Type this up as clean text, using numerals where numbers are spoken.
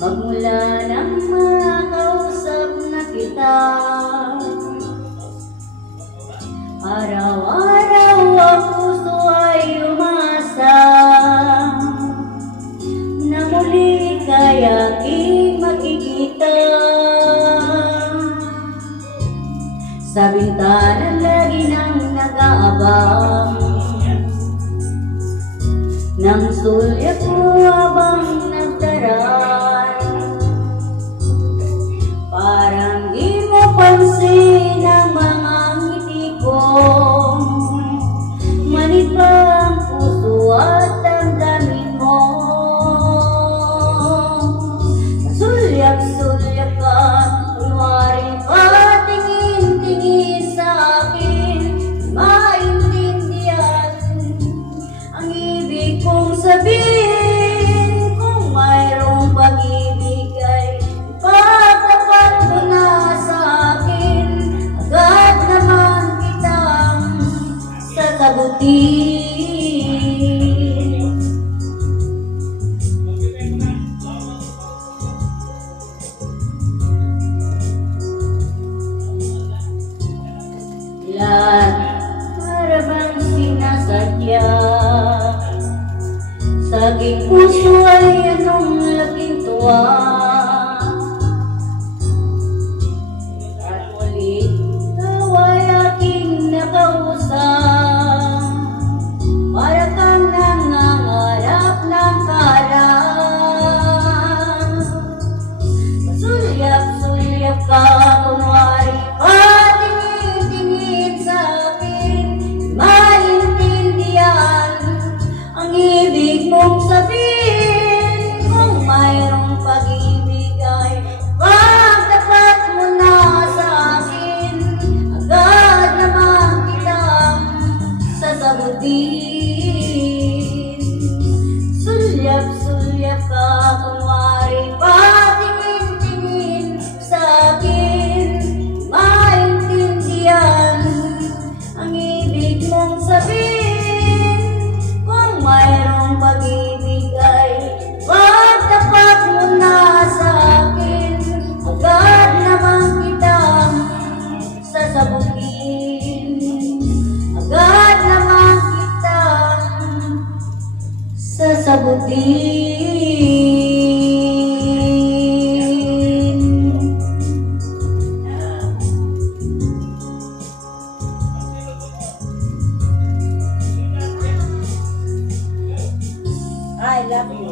Magmula nang makausap na kita, araw-araw ang puso ay umasa na muli kay aking makikita. Sa bintana lagi nang nag-aabang ng sulya ko habang nagdaraan. Parang di mo pansin ang mga ngiti ko, manit ba ang puso at damdamin mo? Sulyap-sulyap ka, kunwari pa tingin-tingin sa akin, maintindihan ang ibig kong sabihin. Kung mayroong pag-ibig ay ipagtapat mo na sa akin, agad naman kitang sasagutin. Lahat para bang sinasadya, sa aking puso ay anong laking tuwa. At muli ikaw ay aking nakausap, para kang nangangarap ng kaharap. Sulyap-sulyap ka, kunwari pa tingin-tingin sa akin, maintindihan ang ibig mong sabihin. Kung mayroong pag-ibig ay pagtapat mo na sa akin, agad naman kitang sasagutin. Sulyap-sulyap ka, kunwari pa tingin-tingin sa akin, maintindihan ang ibig mong sabihin. Kung mayroong pag-ibig ay pagtapat mo na sa akin, agad naman kitang sasagutin. Agad naman kitang sasagutin. I love you.